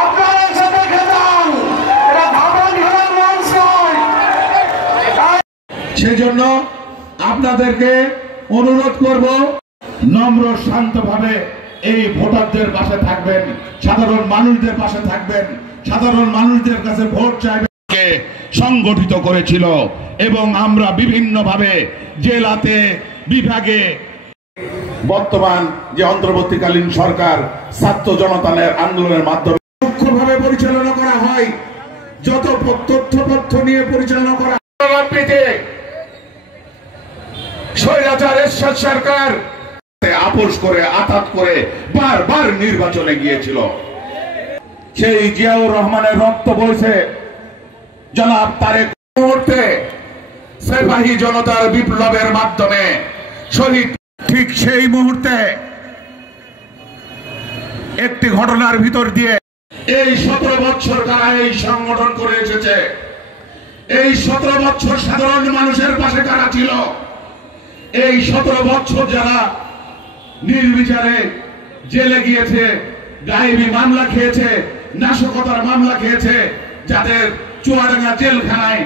আপনারা সাথে খেতাম, এটা ভাবন ঘোরার মঞ্চ নয়। সেজন্য আপনাদেরকে অনুরোধ করব, নম্র শান্তভাবে এই ভোটারদের পাশে থাকবেন, সাধারণ মানুষদের পাশে থাকবেন, সাধারণ মানুষদের কাছে ভোট চাইবেন। সংগঠিত করেছিল এবং আমরা বিভিন্নভাবে জেলাতে বিভাগে বর্তমান যে অন্তর্বর্তীকালীন সরকার ছাত্র জনতার আন্দোলনের মাধ্যমে মুখ্যভাবে পরিচালনা করা হয়, যত তথ্য নিয়ে পরিচালনা করা স্বৈরাচার এরশাদ সরকার আপোষ করে আঘাত করে বারবার নির্বাচনে গিয়েছিল। সেই জিয়াউর রহমানের রক্ত বইছে জনাব তারেক মুহূর্তে সিপাহী জনতার বিপ্লবের মাধ্যমে শহীদ। ঠিক সেই মুহূর্তে একটি ঘটনার ভিতর দিয়ে এই 17 বছর কারা এই সংগঠন করে এসেছে, এই 17 বছর সাধারণ মানুষের পাশে কারা ছিল, এই 17 বছর যারা নির্বিচারে জেলে গিয়েছে, গায়েবী মামলা খেয়েছে, নাশকতার মামলা খেয়েছে, যাদের চুয়াডাঙ্গা জেলখানায়